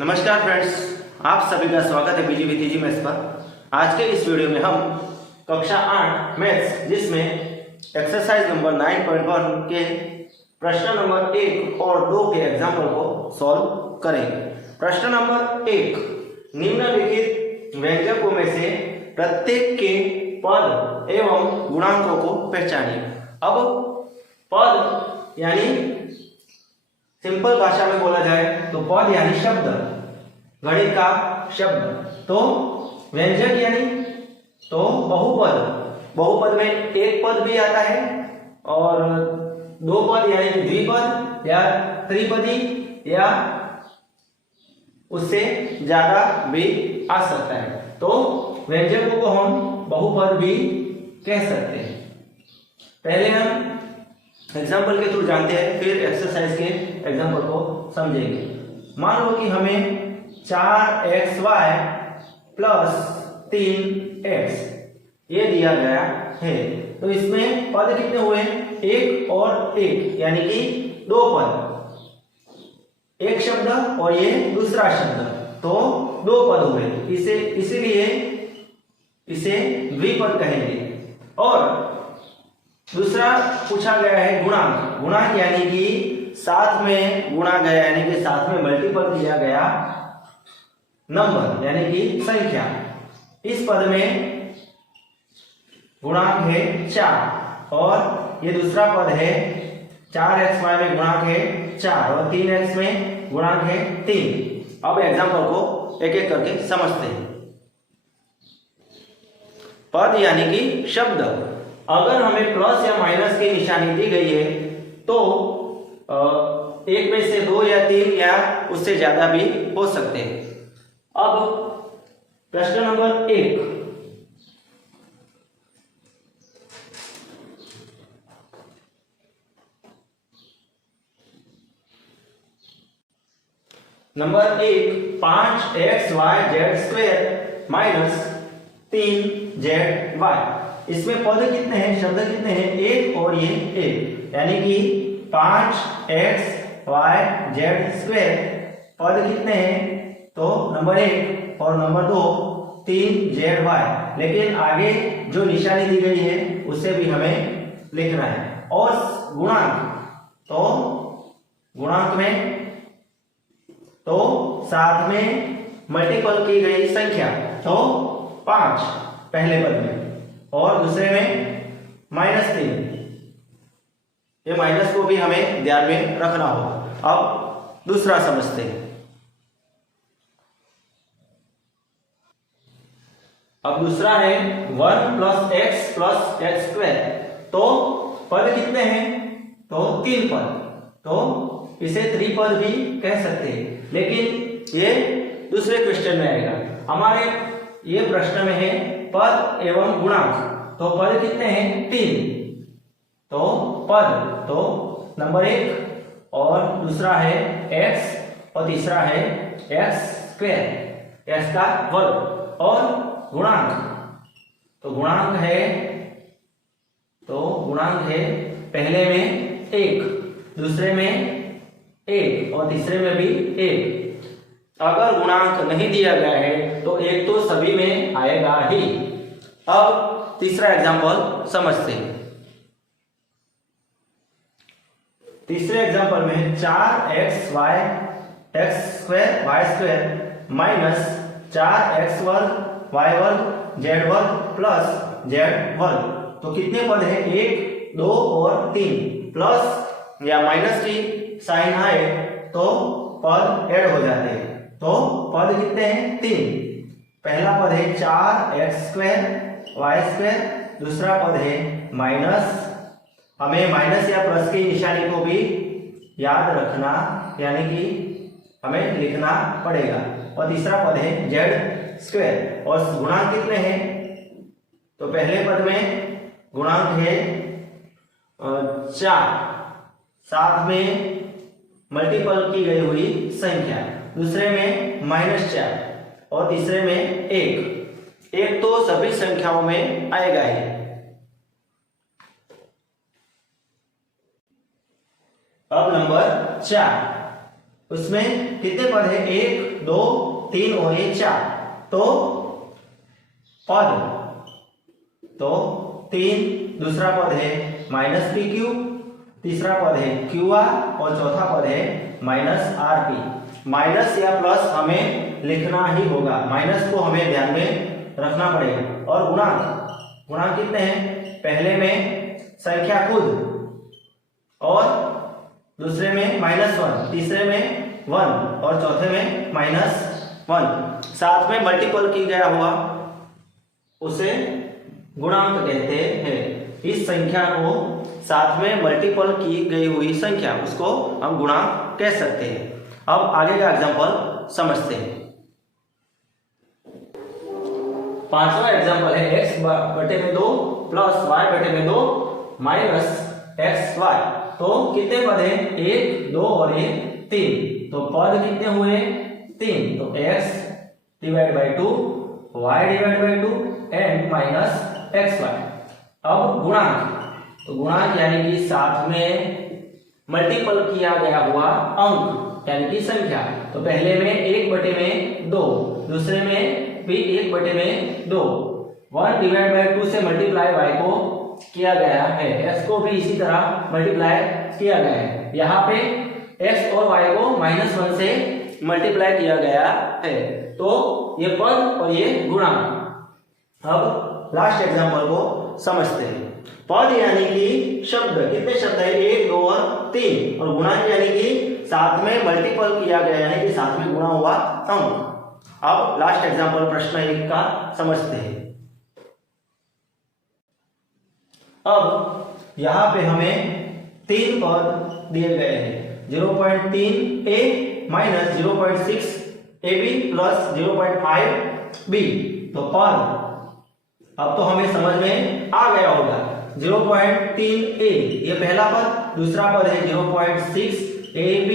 नमस्कार फ्रेंड्स, आप सभी का स्वागत है बीजी विथ इजी मैथ्स पर। आज के इस वीडियो में हम कक्षा 8 मैथ्स जिसमें एक्सरसाइज नंबर 9.1 के प्रश्न नंबर 1 और 2 के एग्जाम्पल को सॉल्व करेंगे। प्रश्न नंबर 1, निम्नलिखित व्यंजकों में से प्रत्येक के पद एवं गुणांकों को पहचानिए। अब पद यानी सिंपल भाषा में बोला जाए तो पद यानी शब्द, गणित का शब्द। तो व्यंजक यानी तो बहुपद, बहुपद में एक पद भी आता है और दो पद यानी द्विपद या त्रिपदी या उससे ज्यादा भी आ सकता है। तो व्यंजकों को हम बहुपद भी कह सकते हैं। पहले हम एग्जाम्पल के थ्रू जानते हैं, फिर एक्सरसाइज के एग्जाम्पल को समझेंगे। मान लो कि हमें 4xy प्लस 3x ये दिया गया है, तो इसमें पद कितने हुए? एक और एक, यानी कि दो पद, एक शब्द और ये दूसरा शब्द, तो दो पद हुए। इसीलिए इसे द्विपद कहेंगे। और दूसरा पूछा गया है गुणांक। गुणांक यानी कि साथ में गुणा गया, यानी कि साथ में मल्टीपल किया गया नंबर, यानी कि संख्या। इस पद में गुणांक है 4 और ये दूसरा पद है 4xy में गुणांक है 4 और 3x में गुणांक है 3। अब एग्जाम्पल को एक एक करके समझते हैं। पद यानी कि शब्द। अगर हमें प्लस या माइनस की निशानी दी गई है तो एक में से 2 या 3 या उससे ज्यादा भी हो सकते हैं। अब प्रश्न number 1, number 1, 5xyz² minus 3zy। इसमें पद कितने हैं, शब्द कितने हैं? एक और ये एक, यानी कि 5xyz² पद कितने हैं? तो नंबर 1 और नंबर 2 3zy। लेकिन आगे जो निशानी दी गई है उसे भी हमें लिखना है। और गुणांक, तो गुणांक में तो साथ में मल्टीपल की गई संख्या, तो 5 पहले पद में और दूसरे में -3। ये माइनस को भी हमें ध्यान में रखना होगा। अब दूसरा समझते हैं। अब दूसरा है 1 + x + x²। तो पद कितने हैं? तो 3 पद, तो इसे त्रिपद भी कह सकते हैं। लेकिन ये दूसरे क्वेश्चन में आएगा। हमारे ये प्रश्न में है पद एवं गुणांक। तो पद कितने हैं? 3। तो पद तो नंबर 1 और दूसरा है x और तीसरा है x², x का वर्ग। और गुणांक, तो गुणांक है पहले में 1, दूसरे में 1 और तीसरे में भी 1। अगर गुणांक नहीं दिया गया है तो 1 तो सभी में आएगा ही। अब तीसरा एग्जांपल समझते हैं। तीसरे एग्जांपल में 4xy x² minus 4x² y² z² plus z²। तो कितने पद है? 1, 2 और 3। प्लस या माइनस की साइन आए तो पद ऐड हो जाते हैं। तो पद कितने हैं? 3। पहला पद है 4x² y², दूसरा पद है माइनस, हमें माइनस या प्लस की निशानी को भी याद रखना, यानी कि हमें लिखना पड़ेगा। और तीसरा पद है z²। और गुणांक कितने हैं? तो पहले पद में गुणांक है 4, साथ में मल्टीपल की गई हुई संख्या, दूसरे में -4 और तीसरे में 1। एक तो सभी संख्याओं में आएगा ही। अब नंबर 4, उसमें कितने पद है, 1 2 3 और ये 4, तो पद तो 3, दूसरा पद है माइनस पी क्यू, तीसरा पद है क्यू आर और चौथा पद है माइनस आर पी। माइनस या प्लस हमें लिखना ही होगा, माइनस को हमें ध्यान में रखना पड़ेगा। और गुणांक, गुणांक कितने हैं, पहले में संख्या खुद और दूसरे में -1, तीसरे में 1 और चौथे में -1, साथ में मल्टीपल की गया हुआ उसे गुणांक कहते हैं। इस संख्या को साथ में मल्टीपल की गई हुई संख्या, उसको हम गुणांक कह सकते हैं। अब आगे का एग्जांपल समझते हैं। पांचवा एग्जांपल है x/2 plus y/2 minus xy। तो कितने पद हैं, 1 2 और 3, तो पद कितने हुए, 3, तो x/2 y/2 and minus xy। अब गुणांक, तो गुणांक यानी कि साथ में मल्टीपल किया गया हुआ अंक यानी कि संख्या। तो पहले में 1/2, दूसरे में भी 1/2, 1/2 से मल्टीप्लाई y को किया गया है, x को भी इसी तरह मल्टीप्लाई किया गया है। यहाँ पे x और y को -1 से मल्टीप्लाई किया गया है, तो ये पद और ये गुणांक। अब लास्ट एग्जांपल को समझते हैं। पद यानी कि शब्द, कितने शब्द है, 1 2 और 3, और गुणांक यानी कि साथ में मल्टीपल किया गया यानी कि साथ में गुणा हुआ अंक। अब लास्ट एग्जांपल प्रश्न 1 का समझते हैं। अब यहाँ पे हमें 3 पद दिए गए हैं, 0.3a minus 0.6 ab plus 0.5 b। तो पद अब तो हमें समझ में आ गया होगा, 0.3a ये पहला पद, दूसरा पद है 0.6 ab,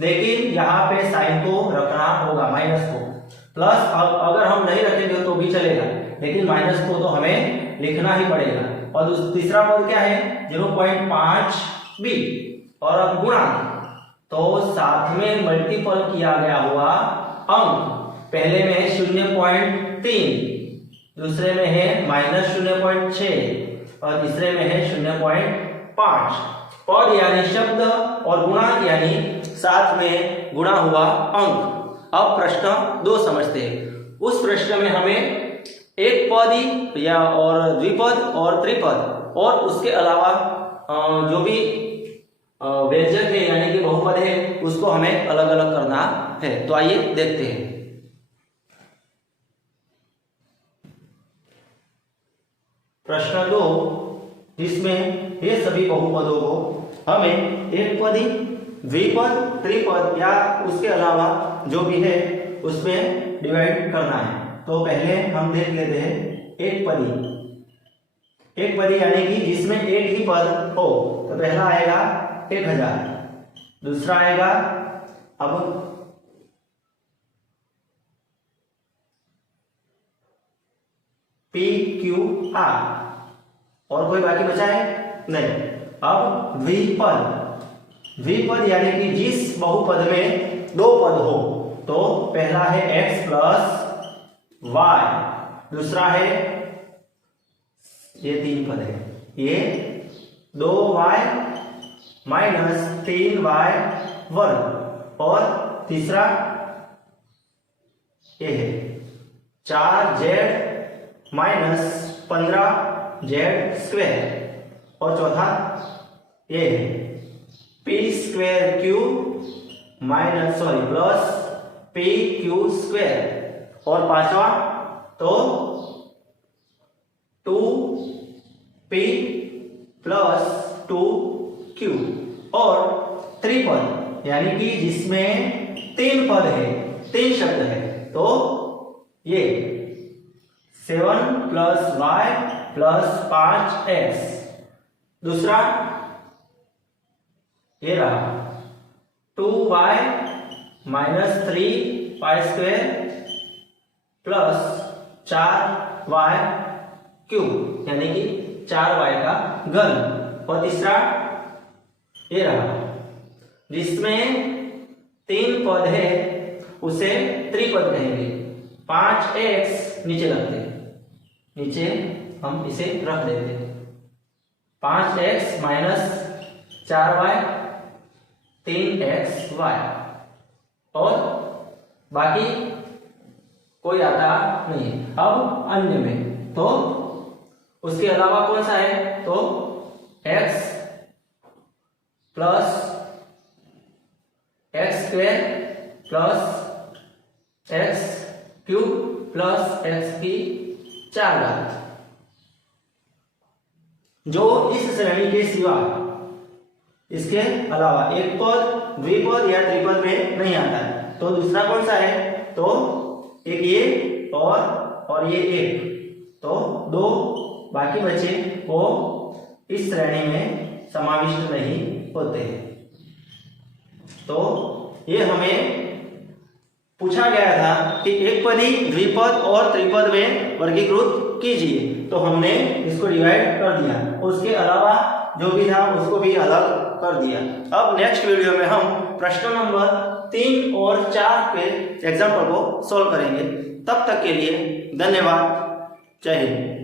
लेकिन यहाँ पे साइन को रखना होगा, माइनस को। प्लस अगर हम नहीं रखेंगे तो भी चलेगा, लेकिन माइनस को तो हमें लिखना ही पड़ेगा। और तीसरा पद क्या है, 0.5b। और अब गुणांक, तो साथ में मल्टीपल किया गया हुआ अंक, पहले में 0.3, दूसरे में है -0.6 और तीसरे में है 0.5। पद यानी शब्द और गुणांक यानी साथ में गुणा हुआ अंक। अब प्रश्न 2 समझते हैं। उस प्रश्न में हमें एक पद ही या और द्विपद और त्रिपद और उसके अलावा जो भी व्यंजक है यानी कि बहुपद है उसको हमें अलग अलग करना है। तो आइए देखते हैं। प्रश्न 2, जिसमें ये सभी बहुपदों को हमें एक पदी, द्विपद, त्रिपद या उसके अलावा जो भी है उसमें डिवाइड करना है। तो पहले हम देख लेते हैं एक पदी। एक पदी यानी कि जिसमें एक ही पद हो। तो पहला आएगा 1000, दूसरा आएगा अब PQR, और कोई बाकी बचा है नहीं। अब द्विपद, द्विपद यानी कि जिस बहुपद में 2 पद हो। तो पहला है x प्लस y, दूसरा है, ये 3 पद है, ये 2y माइनस 3y वर्ग, और तीसरा ये है 4z माइनस 15z स्क्वायर, और चौथा ये है p² minus plus pq square, और पांचवा तो 2p प्लस 2q। और त्रिपद यानी कि जिसमें 3 पद है, 3 शब्द है। तो ये 7 प्लस y प्लस 5x, दूसरा ये रहा 2y minus 3y square plus 4y cube यानी कि 4y का घन, और तीसरा ये रहा जिसमें 3 पद है उसे त्रिपद कहेंगे। 5x नीचे रखते हैं, नीचे हम इसे रख देते हैं। 5x माइनस 4y 3xy और बाकी कोई आता नहीं। अब अन्य में तो उसके अलावा कौन सा है, तो x plus x square plus x cube plus x की 4 घात, जो इस श्रेणी के सिवा इसके अलावा एक पद द्विपद या त्रिपद में नहीं आता है। तो दूसरा कौन सा है, तो एक ये और ये एक, तो 2 बाकी बचे वो इस श्रेणी में समाविष्ट नहीं होते हैं। तो ये हमें पूछा गया था कि एक पदी द्विपद और त्रिपद में वर्गीकृत कीजिए, तो हमने इसको डिवाइड कर दिया, उसके अलावा जो भी था उसको भी अलग कर दिया। अब नेक्स्ट वीडियो में हम प्रश्न नंबर 3 और 4 के एग्जाम्पल को सॉल्व करेंगे। तब तक के लिए धन्यवाद। जय हिंद।